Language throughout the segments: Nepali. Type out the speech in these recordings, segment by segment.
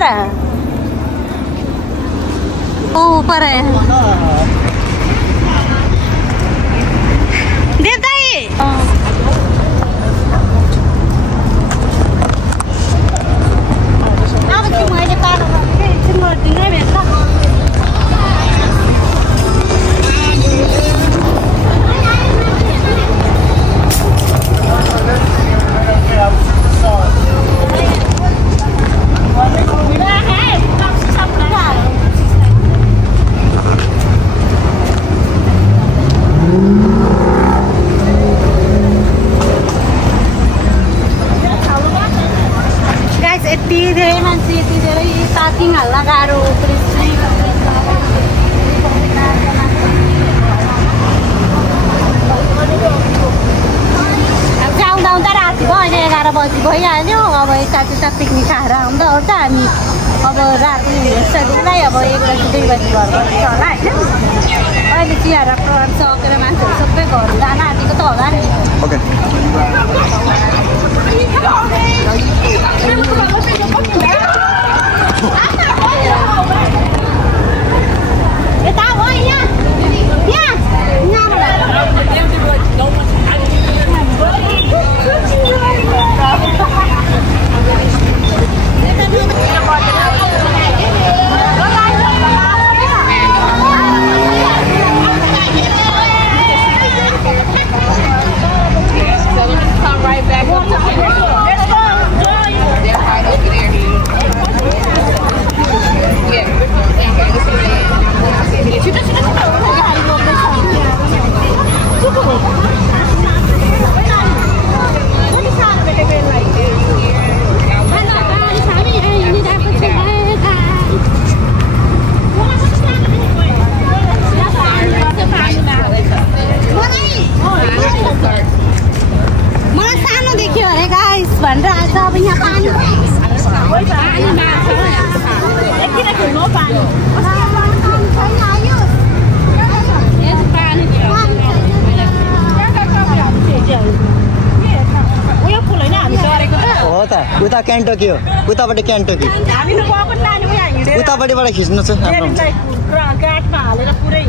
ऊपर है, वो ऊपर है। देवता ही अब कि मैले पार गरेँ एकछिन गर्दिनै भेट्छ। यति धेरै मान्छे, यति धेरै पार्किङ हल्ला गाह्रो। आउँदा आउँदा राति भयो, अहिले 11 बजी भइहाल्यो। अब यता पिकनिक खाएर आउँदा ओर्दा हामी अब राति हिँड्दै अब 1 बजी 2 बजी घर बस्छ होला होइन। अहिले चियारा प्रोग्राम सकेर मान्छेहरू सबै घर जान आँटेको त होला नि। यता हो यहाँ उता क्यान्टकी हो, उताबाट क्यान्टकी उतापट्टिबाट खिच्नु छ। गाडमा हालेर पुरै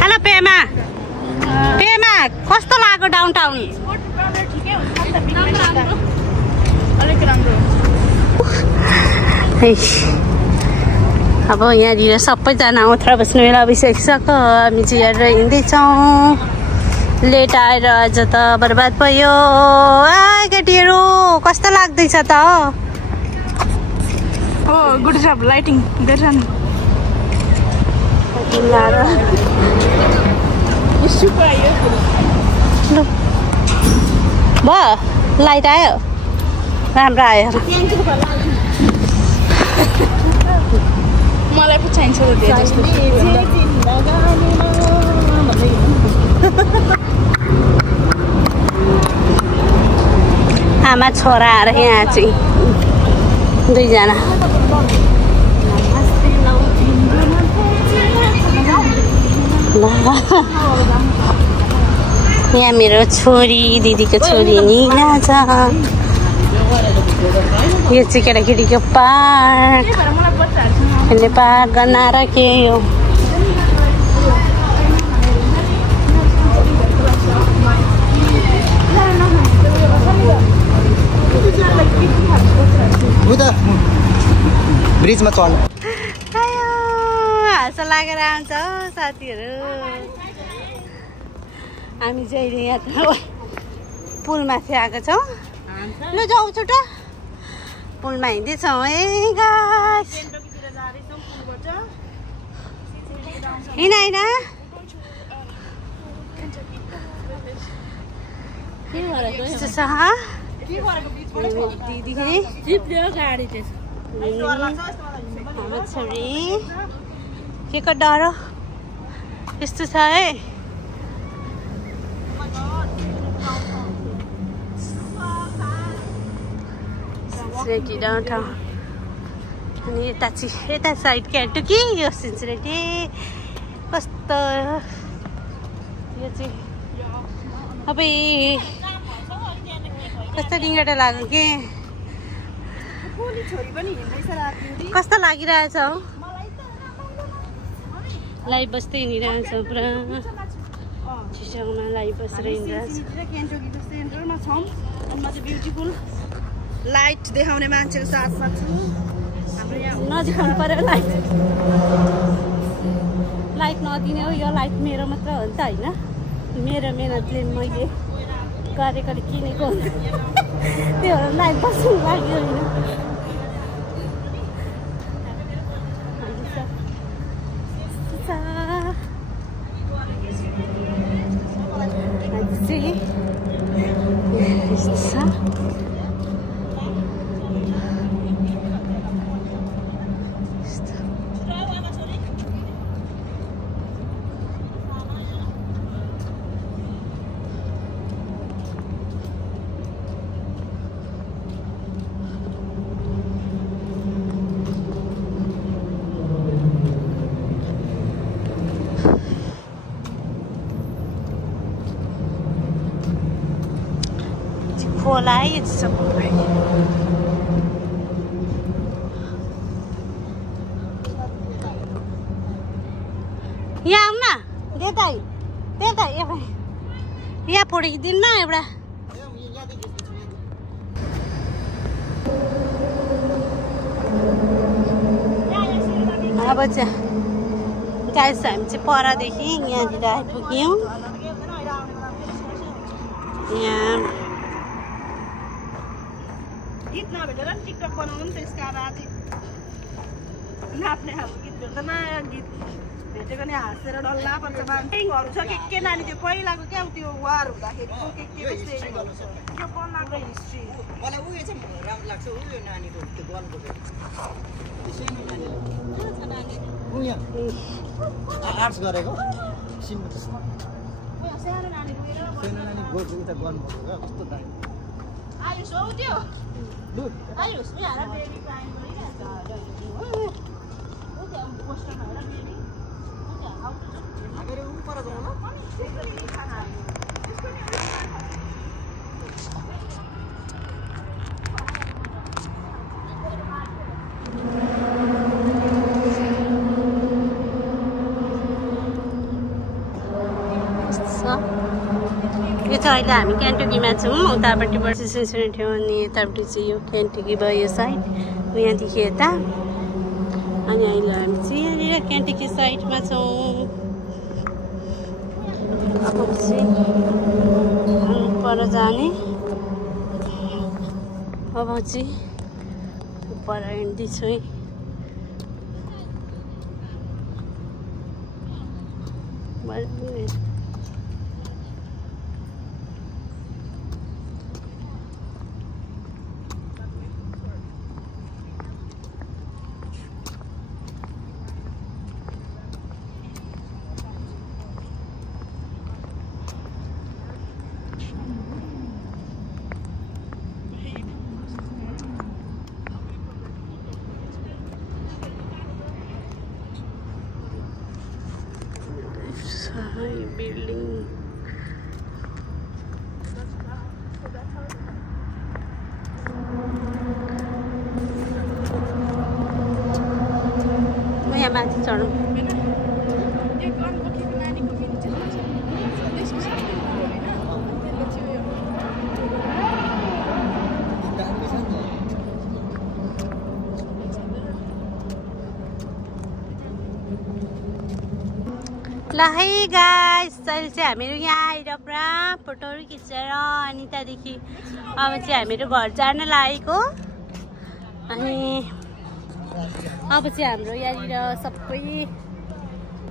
हेलो पेमा, पेमा कस्तो लाग्यो डाउनटाउन? अब यहाँनिर सबैजना ओथ्रा बस्नु बेला भइसकिसक्यो। हामी चाहिँ हेरेर हिँड्दैछौँ। लेट आएर आज त बर्बाद भयो। केटीहरू कस्तो लाग्दैछ त? गुड जब लाइटिङ गरिरहनु भयो, लाइट आयो, राम्रो आयो। मलाई पो चाहिन्छ आमा छोरा आएर यहाँ चाहिँ 2 जना। यहाँ मेरो छोरी, दिदीको छोरी निना छ। यो चाहिँ केटाकेटीको पार्क, खेल्ने पार्क गन्नाएर के हो। उता ब्रिजमा चढ्नु हाँसो लागेर आउँछ हो साथीहरू हामी चाहिँ यहाँ पुलमाथि आएको छौँ ल जाउँ छुट्टा पुलमा हिँड्दैछौँ है गाइस हिँड होइन यस्तो छ छोरी के को डर यस्तो छ है सिन्सिनेटी डाउनटाउन अनि यता साइड केन्टकी यो सिन्सिनेटी कस्तो यो चाहिँ अब कस्तो डिङ्गटा लाग्यो कि कस्तो लागिरहेछ हौ लाइभ बस्दै हिँडिरहेछ पुरा चिसोमा लाइभ बसेर हिँडिरहेछ ब्युटिफुल लाइट देखाउने मान्छेको साथमा छु हाम्रो यहाँ नजिकाउनु पर्यो लाइट नदिने हो यो लाइट मेरो मात्र हो नि त होइन मेरो मेहनतले मैले गरेकोले किनेको हुन्छ त्यो लाइट बस्नु लाग्यो खोला है यो सब यहाँ आऊ न त्यता यहाँ फोटो खिचिदिनु न एउटा अब चाहिँ गाइस हामी चाहिँ परदेखि यहाँनिर आइपुग्यौँ यहाँ गीत नभेटेर नि टिकटक बनाउनु नि त्यसका राति नाच्ने खालको गीत भेट्दैन गीत भेटेको नि हाँसेर डल्ला पर्छ मान्छेहरू छ के नानी त्यो पहिलाको क्या त्यो वार हुँदाखेरिको के त्यो बनाएको हिस्ट्री मलाई उयो चाहिँ राम्रो लाग्छ उयो नानीको त्यो गनको उयो आर्ट्स गरेको सानो नानी गोल उता गर्नुभएको कस्तो दामी आयुष हो त्यो आयुष यहाँ डेली टाइम यो चाहिँ अहिले हामी क्यान्टकीमा छौँ उतापट्टि बर्सी सिन्सिनेटी हो अनि यतापट्टि चाहिँ यो क्यान्टकी भयो यो साइड यहाँदेखि यता अनि अहिले हामी चाहिँ यहाँनिर क्यान्टकी साइडमा छौँ अब चाहिँ पर जाने अब चाहिँ पर हिँड्दैछु है building. म यहाँ माथि चढौँ ल है गाइस, अहिले चाहिँ हामीहरू यहाँ आएर पुरा फोटोहरू खिचेर अनि त्यहाँदेखि अब चाहिँ हामीहरू घर जान लागेको। अनि अब चाहिँ हाम्रो यहाँनिर सबै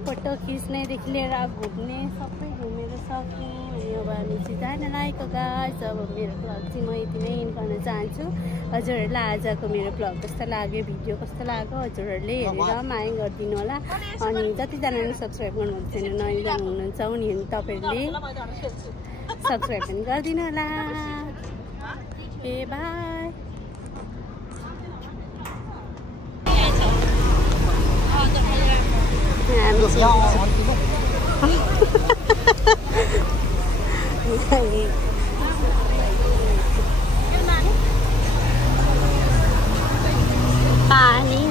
फोटो खिच्नेदेखि लिएर घुम्ने सबै घुमेर सक्यौँ। अनि अब हामी चाहिँ जान लागेको गाइस। अब मेरो भ्लग चाहिँ म यति नै एन्ड गर्न चाहन्छु। हजुरहरूलाई आजको मेरो भ्लग कस्तो लाग्यो, भिडियो कस्तो लाग्यो हजुरहरूले हेरेर माया गरिदिनु होला। अनि जतिजनाले सब्सक्राइब गर्नुहुन्छ छैन नयाँ हुनुहुन्छ उनीहरू तपाईँहरूले सब्सक्राइब पनि गरिदिनु होला। ए बाई। पानी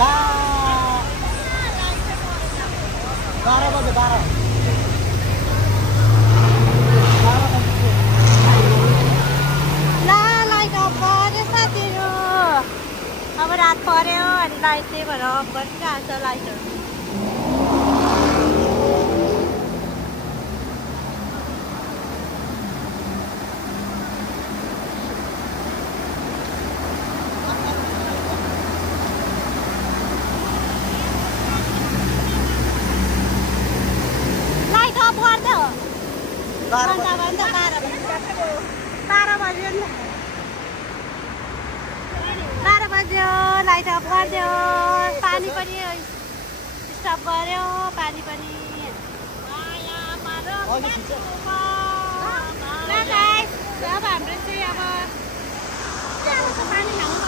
ला 12 बजे 12 अब रात पर्यो अनि लाइट त्यही भएर अफ गरिरहेको छ लाइटहरू। लाइट अफ गरिदेऊ। 12 बज्यो नि। 12 बज्यो लाइट अफ गरिदियो। पानी पनि स्टप गर्यो। पानी पनि अब हाम्रो चाहिँ अब पानी खानु